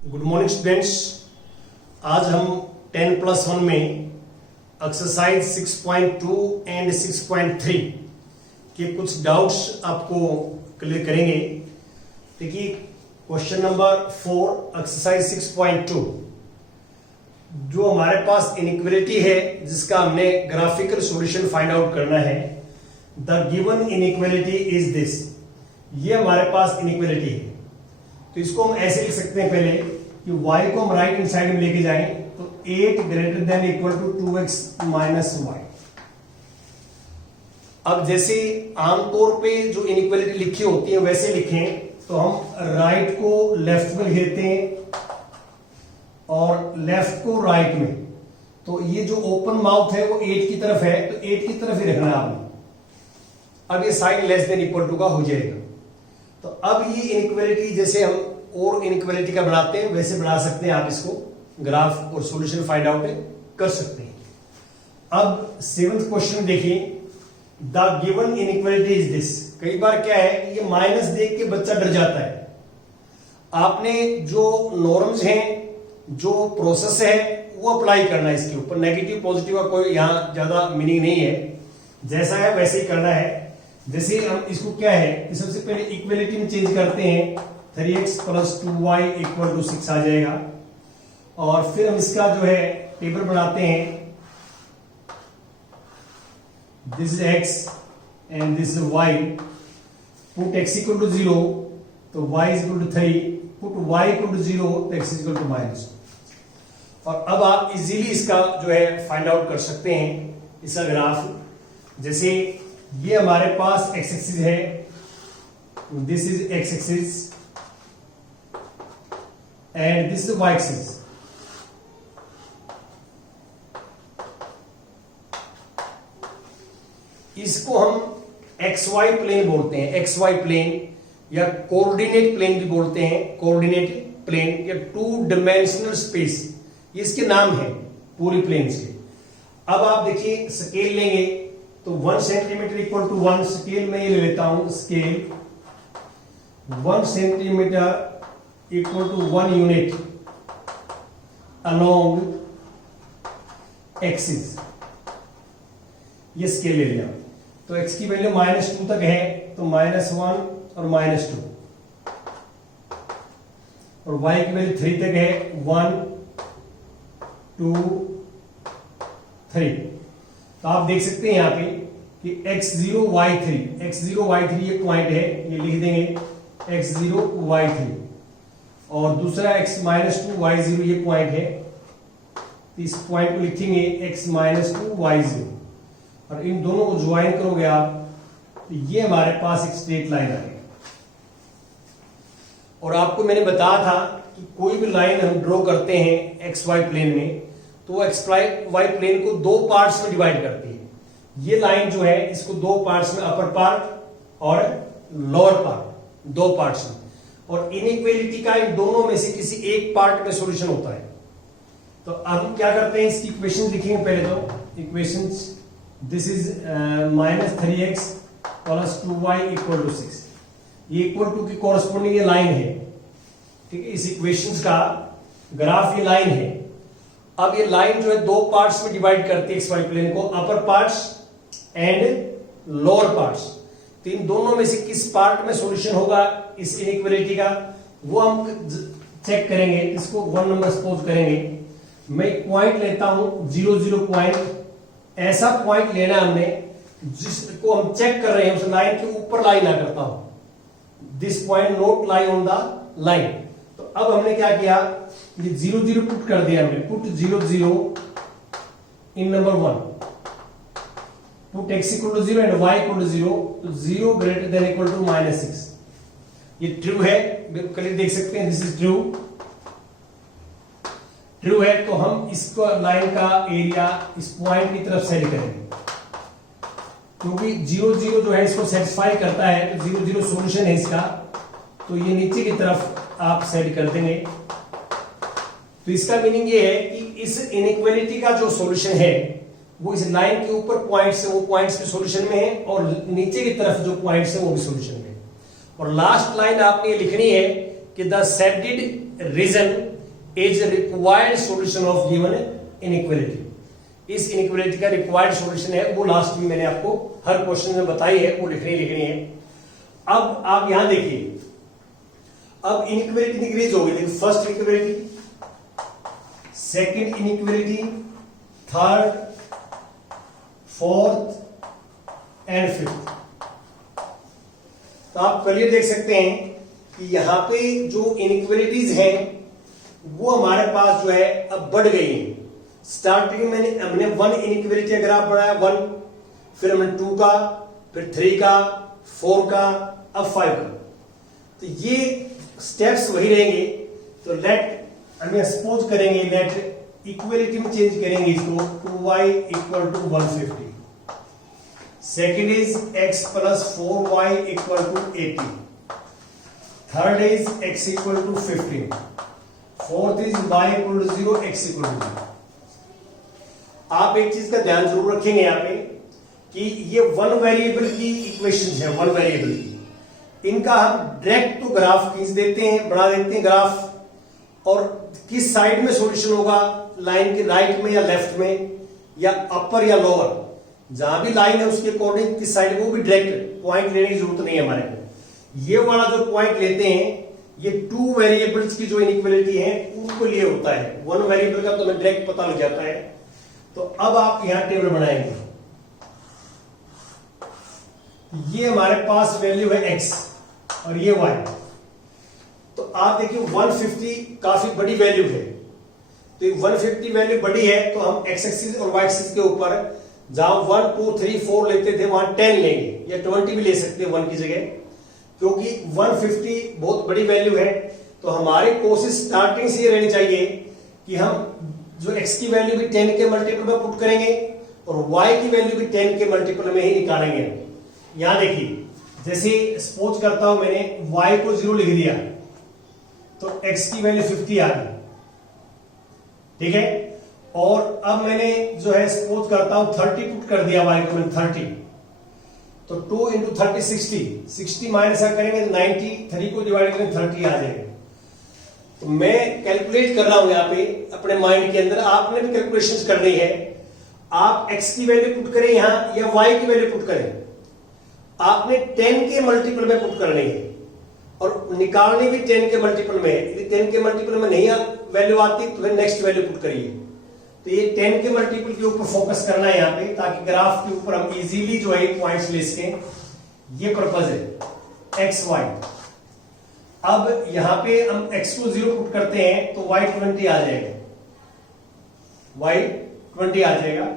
Good morning students. आज हम 10+1 में एक्सरसाइज 6.2 एंड 6.3 के कुछ डाउट्स आपको क्लियर करेंगे। देखिए क्वेश्चन नंबर 4 एक्सरसाइज 6.2 जो हमारे पास इनइक्वालिटी है जिसका हमने ग्राफिकल सॉल्यूशन फाइंड आउट करना है। The given inequality is this, ये हमारे पास इनइक्वालिटी है। तो इसको हम ऐसे लिख सकते हैं पहले कि y को हम राइट हैंड साइड में लेके जाएं तो 8 greater than equal to 2x minus Y. अब जैसे आमतौर पे जो इनइक्वालिटी लिखी होती है वैसे लिखें तो हम राइट को लेफ्ट में लेते हैं और लेफ्ट को राइट में। तो ये जो ओपन माउथ है वो 8 की तरफ है तो 8 की तरफ ही रखना है आपने। अब ये sign less than equal to का हो जाएगा। तो अब ये इनइक्वालिटी जैसे हम और इनइक्वालिटी का बनाते हैं वैसे बना सकते हैं। आप इसको ग्राफ और सॉल्यूशन फाइंड आउट कर सकते हैं। अब 7th क्वेश्चन देखिए, the given inequality is this. कई बार क्या है कि ये माइनस देख के बच्चा डर जाता है। आपने जो नॉर्म्स हैं, जो प्रोसेस है वो अप्लाई करना है इसके ऊपर। नेगेटिव पॉजिटिव का कोई यहां ज्यादा मीनिंग नहीं है, जैसा है वैसे ही करना है। जैसे हम इसको क्या है कि सबसे पहले इक्वलिटी में चेंज करते हैं, 3x + 2y = 6 आ जाएगा। और फिर हम इसका जो है टेबल बनाते हैं, this is x and this is y। Put x = 0 तो y = 3, पुट y = 0 तो x = -। और अब आप इजीली इसका जो है फाइंड आउट कर सकते हैं इसका ग्राफ। जैसे ये हमारे पास x एक्सिस है, this is x axis and this is y axis. इसको हम xy प्लेन बोलते हैं, xy प्लेन या कोऑर्डिनेट प्लेन भी बोलते हैं। कोऑर्डिनेट प्लेन या 2 डायमेंशनल स्पेस, ये इसके नाम है पूरी प्लेन्स के। अब आप देखिए स्केल लेंगे तो 1 सेंटीमीटर = 1। स्केल में ये ले लेता हूं, scale 1 centimetre = 1 unit along axis. ये स्केल ले लिया तो x की वैल्यू -2 तक है तो -1 और -2, और y की वैल्यू 3 तक है, 1 2 3। तो आप देख सकते हैं यहां पे कि x0 y3 ये पॉइंट है, ये लिख देंगे x0 y3। और दूसरा x -2 y0 ये पॉइंट है, तो इस पॉइंट को लिखेंगे x -2 y0। और इन दोनों को ज्वाइन करोगे आप तो ये हमारे पास एक स्ट्रेट लाइन आएगी। और आपको मैंने बताया था कि कोई भी लाइन हम ड्रॉ करते हैं xy प्लेन में तो वो xy प्लेन को 2 पार्ट्स में डिवाइड करती है। ये लाइन जो है इसको 2 पार्ट्स में, अपर पार्ट और लोअर पार्ट, 2 पार्ट्स में। और इनइक्वालिटी का इन दोनों में से किसी एक पार्ट में सॉल्यूशन होता है। तो अब हम क्या करते हैं, इसकी इक्वेशन लिखेंगे पहले। तो equations, this is -3x + 2y = 6। ये इक्वल टू की कॉरस्पॉन्डिंग ये लाइन है, ठीक है। इस इक्वेशंस का ग्राफ ये लाइन है। अब ये लाइन जो है 2 पार्ट्स में डिवाइड करती है xy प्लेन को, अपर पार्ट्स एंड लोअर पार्ट्स। तो इन दोनों में से किस पार्ट में सॉल्यूशन होगा इस इनइक्वालिटी का वो हम चेक करेंगे। इसको 1 नंबर सपोज करेंगे। मैं एक पॉइंट लेता हूं 0 0 पॉइंट। ऐसा पॉइंट लेना है हमने जिसको हम चेक कर रहे हैं उस लाइन के ऊपर लाई ना करता हूं। This point not lie on the line. तो अब हमने क्या किया, ये 0 0 पुट कर दिया हमने। Put 0 0 in number 1, put x = 0 and y = 0 तो 0 ग्रेटर देन इक्वल टू -6। ये ट्रू है, बिल्कुल क्लियर देख सकते हैं, दिस इज ट्रू है। तो हम इसको लाइन का एरिया इस पॉइंट की तरफ सेट करेंगे क्योंकि 0 0 जो है इसको सेटिस्फाई करता है। तो 0 0 सॉल्यूशन है इसका, तो ये नीचे की तरफ आप सेट कर देंगे। तो इसका मीनिंग ये है कि इस इनइक्वालिटी का जो सॉल्यूशन है वो इस लाइन के ऊपर पॉइंट्स है, वो पॉइंट्स के सॉल्यूशन में है, और नीचे की तरफ जो पॉइंट्स है वो भी सॉल्यूशन में है। और लास्ट लाइन आपने ये लिखनी है कि the shaded region is required solution of given inequality. इस इनइक्वालिटी का रिक्वायर्ड सॉल्यूशन है वो लास्ट में मैंने आपको हर क्वेश्चन में बताई है, वो लिखनी है। अब आप यहां देखिए, अब इनइक्वालिटी डिक्रीज होगी। देखिए first inequality, second inequality, third, fourth and fifth. तो आप क्लियर देख सकते हैं कि यहां पे जो इनइक्वालिटीज हैं वो हमारे पास जो है अब बढ़ गई है। स्टार्टिंग में हमने वन इनइक्वालिटी का ग्राफ बनाया, वन, फिर हमने 2 का, फिर 3 का, 4 का, अब 5 का। तो ये स्टेप्स वही रहेंगे। तो लेट हम सपोज करेंगे, लेट इक्वलिटी में चेंज करेंगे इसको, 2y equal to 150। Second is x plus 4y equal to 80। Third is x equal to 15। Fourth is y equal to 0, x equal to 0। आप एक चीज का ध्यान जरूर रखेंगे यहाँ पे कि ये वन वेरिएबल की इक्वेशन है, वन वेरिएबल की। इनका हम डायरेक्ट तो ग्राफ खींच देते हैं, बना देते हैं ग्राफ, और किस साइड में सॉल्यूशन होगा, लाइन के राइट में या लेफ्ट में, या अपर या लोअर, जहां भी लाइन है उसके अकॉर्डिंग किस साइड, वो भी डायरेक्ट पॉइंट लेने की जरूरत नहीं है हमारे को। ये वाला जो पॉइंट लेते हैं ये टू वेरिएबल्स की जो इनइक्वालिटी है उनको लिए होता है। वन वेरिएबल का तो हमें डायरेक्ट पता लग जाता है। तो अब आप यहां टेबल बनाएंगे, ये हमारे पास वैल्यू है x और ये y। तो आप देखिए 150 काफी बड़ी वैल्यू है। तो 150 वैल्यू बड़ी है तो हम x एक्सिस और y एक्सिस के ऊपर जहां 1 2 3 4 लेते थे वहां 10 लेंगे, या 20 भी ले सकते हैं 1 की जगह, क्योंकि 150 बहुत बड़ी वैल्यू है। तो हमारी कोशिश स्टार्टिंग से ये रहनी चाहिए कि हम जो x की वैल्यू भी 10 के मल्टीपल में पुट करेंगे और y की वैल्यू भी 10 के मल्टीपल में ही निकालेंगे। यहां देखिए, जैसे सपोज करता हूं मैंने y को 0 लिख दिया तो x की वैल्यू 50 आ गई, ठीक है। और अब मैंने जो है सपोज करता हूं 30 पुट कर दिया y को मैंने 30, तो 2 इंटू 30 60, 60 माइनस करेंगे 90, 3 को डिवाइड करेंगे 30 आ जाएगा। तो मैं कैलकुलेट कर रहा हूं यहाँ पे अपने माइंड के अंदर, आपने भी कैलकुलेशंस करनी है। आप x की वैल्यू पुट करें यहां या y की वैल्यू पुट करें, आपने 10 के मल्टीपल में पुट करनी है और निकालनी भी 10 के मल्टीपल में है। यदि 10 के मल्टीपल में नहीं वैल्यू आती तो फिर नेक्स्ट वैल्यू पुट करिए। तो ये 10 के मल्टीपल के ऊपर फोकस करना है यहाँ पे, ताकि ग्राफ के ऊपर हम इजीली जो है पॉइंट्स ले सकें। ये पर्पज है एक्स वाई। अब यहां पे हम x को 0 पुट करते हैं तो y 20 आ जाएगा, y 20 आ जाएगा।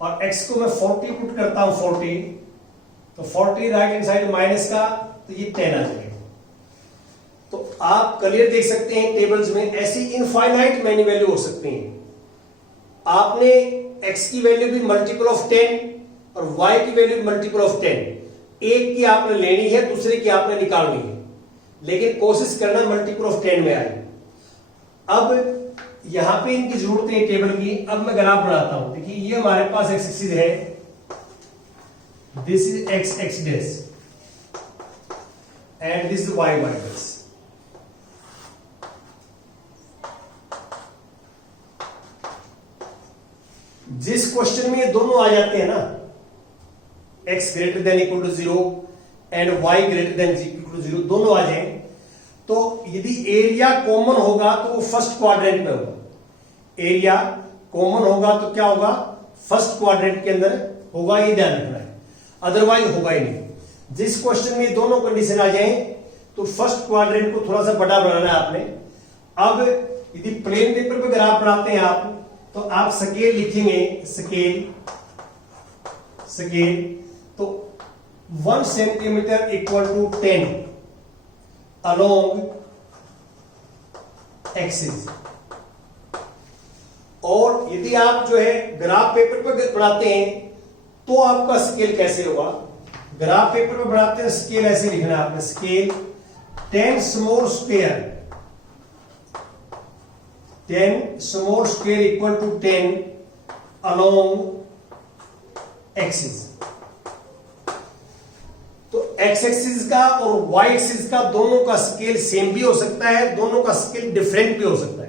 और x को मैं 40 पुट करता हूं 40, तो 40 राइट हैंड साइड माइनस का, तो ये 10 आ जाएगा। तो आप क्लियर देख सकते हैं टेबल्स में ऐसी इनफाइनाइट मैनी वैल्यू हो सकती हैं। आपने x की वैल्यू भी मल्टीपल ऑफ 10 और y की वैल्यू भी मल्टीपल ऑफ 10, एक की आपने लेनी है दूसरे की आपने निकालनी है, लेकिन कोशिश करना मल्टीपल ऑफ 10 में आए। अब यहां पे इनकी जरूरत है टेबल की। अब मैं ग्राफ बनाता हूं। देखिए ये हमारे पास एक्स एक्सिस है, this is X X dash and this is Y Y dash. जिस क्वेश्चन में ये दोनों आ जाते हैं ना, x greater than equal to 0 and y greater than equal to 0, दोनों आ जाए, तो यदि एरिया कॉमन होगा तो वो फर्स्ट क्वाड्रेंट में होगा। एरिया कॉमन होगा तो क्या होगा, फर्स्ट क्वाड्रेंट के अंदर होगा, ये ध्यान रखना है, अदरवाइज होगा ही नहीं। जिस क्वेश्चन में दोनों कंडीशन आ जाए तो फर्स्ट क्वाड्रेंट को थोड़ा सा बड़ा बनाना है आपने। अब यदि प्लेन पेपर पे ग्राफ बनाते हैं आप, तो आप स्केल लिखेंगे, स्केल तो 1 centimetre equal to 10 along axis. और यदि आप जो है ग्राफ पेपर पर बनाते हैं तो आपका स्केल कैसे होगा, ग्राफ पेपर पर बनाते हैं स्केल ऐसे लिखना है आपने, scale 10 small square, 10 small square equal to 10 along axis. तो एक्स एक्सिस का और वाई एक्सिस का दोनों का स्केल सेम भी हो सकता है, दोनों का स्केल डिफरेंट भी हो सकता है।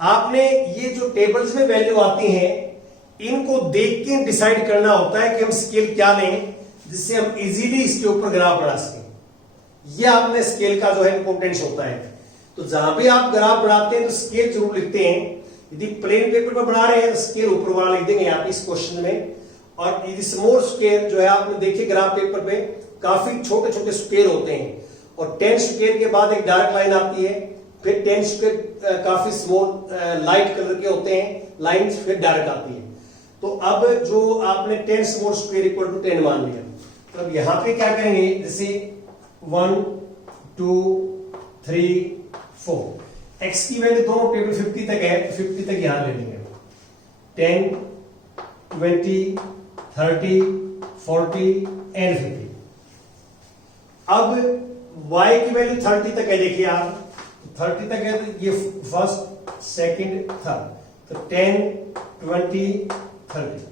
आपने ये जो टेबल्स में वैल्यू आती हैं इनको देख के डिसाइड करना होता है कि हम स्केल क्या लें जिससे हम इजीली इसके ऊपर ग्राफ बना सकें। ये आपने स्केल का जो है इंपॉर्टेंस होता है। तो जहां भी आप ग्राफ बनाते हैं तो स्केल जरूर लिखते हैं। यदि प्लेन पेपर पर बना रहे हैं तो स्केल ऊपर वाला लिख देंगे आप इस क्वेश्चन में। और यदि स्मॉल स्केल जो है आपने देखिए ग्राफ पेपर पे काफी छोटे छोटे स्क्वायर होते हैं और 10 स्क्वायर के बाद एक डार्क लाइन आती है, फिर 10 स्क्वायर काफी स्मॉल लाइट कलर के होते हैं लाइंस, फिर डार्क आती है। तो अब जो आपने 10 स्मॉल स्क्वायर इक्वल टू 10 मान लिया, तो अब यहां पे क्या करेंगे, जैसे 1 2 3 4 एक्स की वैल्यू दोनों टेबल 50 तक है तो 50 तक यहां ले लेंगे। 10 20 30 40 एंड 50। अब y की वैल्यू 30 तक है, देखिए आप 30 तक है तो ये फर्स्ट सेकंड थर्ड, तो 10 20 30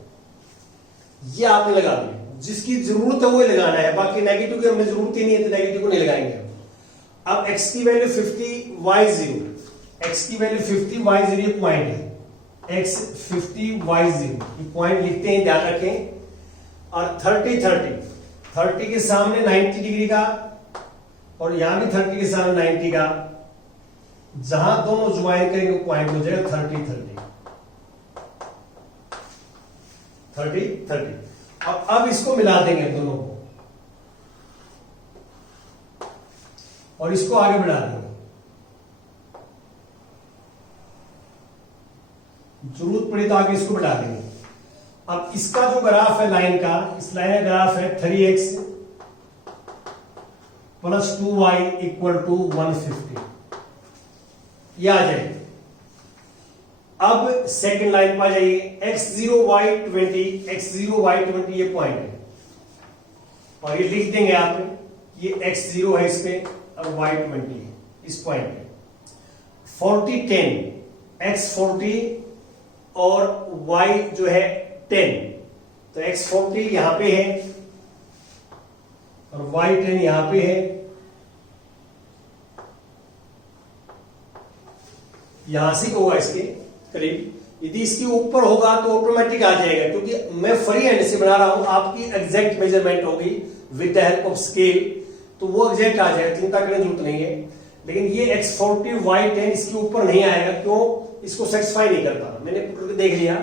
ये आपने लगा दिया। जिसकी जरूरत है वो लगाना है, बाकी नेगेटिव की हमें जरूरत ही नहीं है तो नेगेटिव को नहीं लगाएंगे। अब x की वैल्यू 50 y 0, x की वैल्यू 50 y 0 ये पॉइंट है, x 50 y 0 ये पॉइंट लिखते हैं, ध्यान रखें। और 30 के सामने 90 डिग्री का और यहां भी 30 के सामने 90 का, जहां दोनों ज्वाइन करेंगे वो पॉइंट हो जाएगा 30 30। अब इसको मिला देंगे दोनों को और इसको आगे बढ़ा देंगे। जरूरत पड़ी तो आगे इसको बढ़ा देंगे। अब इसका जो ग्राफ है लाइन का, इस लाइन का ग्राफ है 3x plus 2y equal to 150, ये आ जाएगी। अब सेकंड लाइन पर जाइए, x0 y 20 ये पॉइंट है और ये लिख देंगे आप, ये x0 है इस पे और y 20 है इस पॉइंट पे। 40 10 x 40 और y जो है 10, तो x 40 यहां पे है और y 10 यहां पे है। यहां से होगा इसके करीब, यदि इसके ऊपर होगा तो ऑटोमेटिक आ जाएगा, क्योंकि मैं फ्री हैंड से बना रहा हूं, आपकी एग्जैक्ट मेजरमेंट होगी with the help of scale, तो वो एग्जैक्ट आ जाएगा, चिंता करने की जरूरत नहीं है। लेकिन ये x40 y10 इसके ऊपर नहीं आएगा, क्यों, इसको सेटिस्फाई नहीं करता। मैंने पुट करके देख लिया,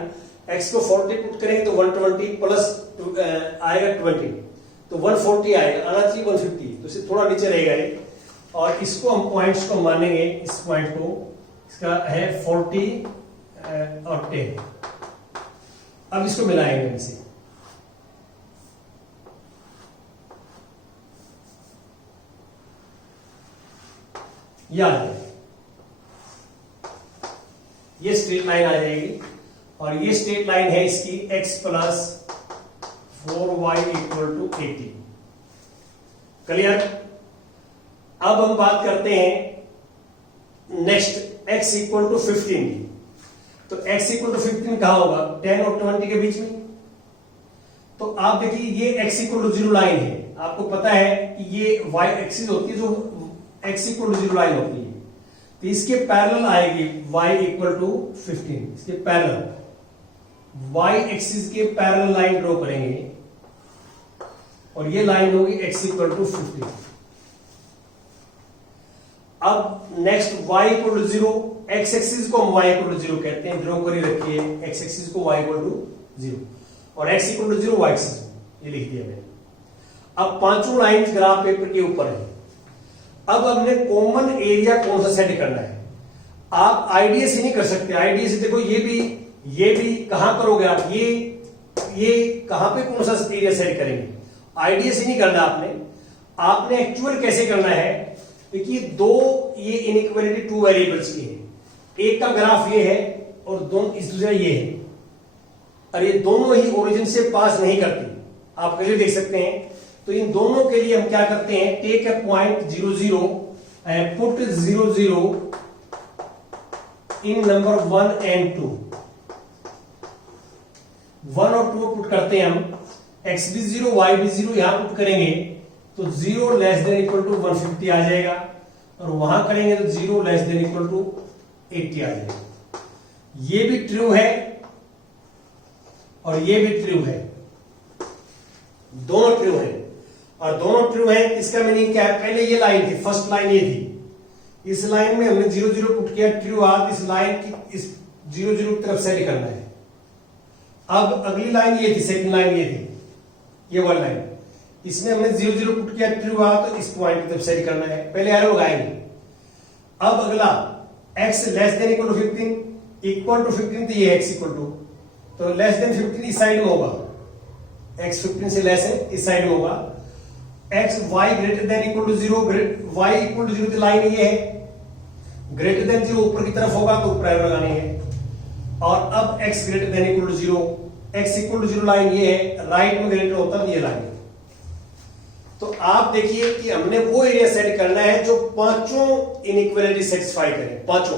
x को 40 पुट करेंगे तो 120 प्लस आएगा 20, तो 140 आएगा, आना चाहिए 150, तो इसे थोड़ा नीचे रहेगा ये। और इसको हम पॉइंट्स को मानेंगे, इस पॉइंट को, इसका है 40 और 10। अब इसको मिलाएंगे इनसे, ये स्ट्रेट लाइन आ जाएगी और ये स्ट्रेट लाइन है इसकी x plus 4y equal to 80। Clear. अब हम बात करते हैं नेक्स्ट x इक्वल टू 15। तो x इक्वल टू 15 कहां होगा, 10 और 20 के बीच में। तो आप देखिए ये x इक्वल टू 0 लाइन है, आपको पता है कि ये y एक्सिस होती है जो x इक्वल टू 0 लाइन होती है, तो इसके पैरेलल आएगी y इक्वल टू 15, इसके पैरेलल y एक्सिस के पैरेलल लाइन ड्रॉ करेंगे और ये लाइन होगी x इक्वल टू 15। अब next y equal to 0, x axis को हम y इक्वल टू 0 कहते हैं, ड्रॉ कर रखिए x एक्सिस को y इक्वल टू 0 और x equal to 0 y axis, ये लिख दिया मैंने। अब पांचों लाइन ग्राफ पेपर के ऊपर है। अब हमने कॉमन एरिया कौन सा सेट करना है। आप आईडीए से नहीं कर सकते, आईडीए से देखो ये भी कहां करोगे आप, ये कहां पे कौन सा एरिया सेट करेंगे, आईडीए से नहीं करना आपने एक्चुअल कैसे करना है। देखिए दो ये इनइक्वालिटी 2 वेरिएबल्स की है, एक का ग्राफ ये है और दोनों इस दूसरा ये है, और ये दोनों ही ओरिजिन से पास नहीं करती, आप क्लियर देख सकते हैं। तो इन दोनों के लिए हम क्या करते हैं, take a point 0 0 and put 0 0 in number 1 and 2। 1 और 2 पुट करते हैं हम, x भी 0 y भी 0 यहां पुट करेंगे, तो 0 लेस देन इक्वल टू 150 आ जाएगा, और वहां करेंगे तो 0 लेस देन इक्वल टू 80 आ जाएगा। ये भी ट्रू है और ये भी ट्रू है, दोनों ट्रू है। और दोनों ट्रू है, इसका मीनिंग क्या है? पहले ये लाइन थी, फर्स्ट लाइन ये थी, इस लाइन में हमने 0 0 पुट किया, ट्रू आ, इस लाइन की इस 0 0 की तरफ सेट करना है। अब अगली लाइन ये थी, सेकंड लाइन ये थी, ये वाली लाइन, इसमें हमने 0 0 पुट किया, ट्रू आ, तो इस पॉइंट की तरफ सेट करना है, पहले एरो लगाएंगे। अब अगला x less than equal to 15, equal to 15, तो ये x इक्वल टू, तो लेस देन 15 इस साइड में होगा, x 15 से लेस है, इस साइड में होगा। x y greater than equal to 0, y equal to 0 line ये है, ग्रेटर देन 0 ऊपर की तरफ होगा तो ऊपर एरो लगानी है। और अब x greater than equal to 0, x equal to 0 line ये है, राइट में ग्रेटर होता है तो ये लाइन। तो आप देखिए कि हमने वो एरिया सेट करना है जो पांचों इनइक्वालिटी सेटिस्फाई करे, पांचों,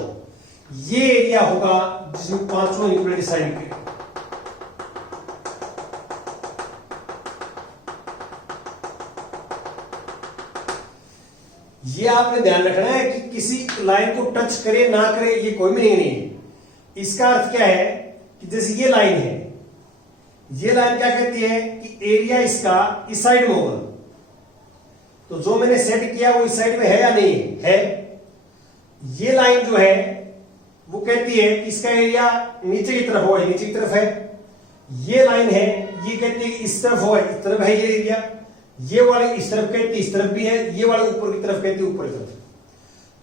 ये एरिया होगा जिसमें पांचों इनइक्वालिटी साइड करे। ये आपने ध्यान रखना है कि किसी लाइन को टच करे ना करे ये कोई मीनिंग नहीं है। इसका अर्थ क्या है कि जैसे ये लाइन है, ये लाइन क्या कहती है कि एरिया इसका इस साइड में होगा, तो जो मैंने सेट किया वो इस साइड में है या नहीं है। ये लाइन जो है वो कहती है कि इसका एरिया नीचे की तरफ होगा, नीचे की तरफ है। ये लाइन है, ये कहती है कि इस तरफ होगा, इस तरफ है ये एरिया। ये वाले इस तरफ कहती है इस तरफ भी है, ये वाले ऊपर की तरफ कहती है ऊपर की तरफ।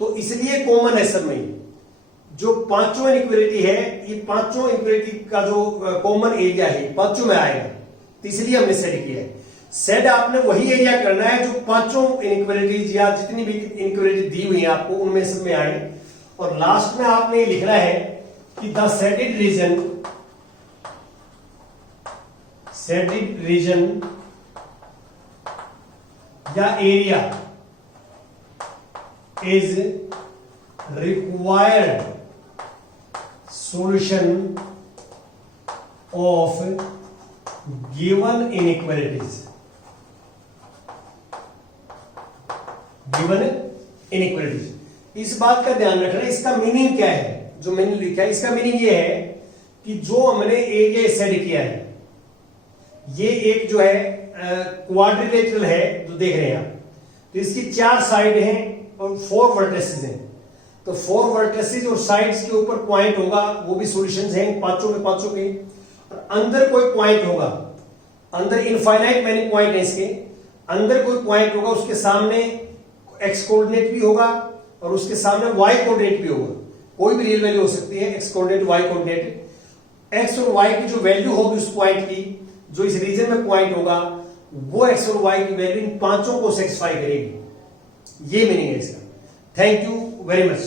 तो इसलिए कॉमन है सब में, जो पांचों इनइक्वालिटी है, ये पांचों इनइक्वालिटी का जो कॉमन एरिया है पांचों में आएगा, तो इसलिए हमने सेट किया है। सेट आपने वही एरिया करना है जो पांचों इनइक्वालिटीज या जितनी भी इनइक्वालिटी दी हुई है आपको उनमें सब में आए। और लास्ट में आपने लिखना है कि द सेटेड रीजन या area is required solution of given inequalities. Given inequalities, इस बात का ध्यान रखना। इसका मीनिंग क्या है जो मैंने लिखा है? इसका मीनिंग ये है कि जो हमने एरिया सेट किया है, ये एक जो है क्वाड्रिलेटरल है जो देख रहे हैं आप, तो इसकी 4 साइड हैं और 4 वर्टिसेस हैं। तो 4 वर्टिसेस और साइड्स के ऊपर पॉइंट होगा, वो भी सॉल्यूशंस हैं पांचों के। और अंदर कोई पॉइंट होगा, अंदर इनफाइनाइट मैनी पॉइंट है इसके, अंदर कोई पॉइंट होगा, उसके सामने एक्स कोऑर्डिनेट भी होगा और उसके सामने वाई कोऑर्डिनेट भी होगा। कोई भी रियल वैल्यू हो सकती है, X coordinate, Y coordinate. X और वाई की जो वैल्यू होगी उस पॉइंट की, जो इस रीजन में पॉइंट होगा, वो एक्स और वाई की वैल्यू इन पांचों को सेटिस्फाई करेगी। ये मीनिंग है इसका। Thank you very much.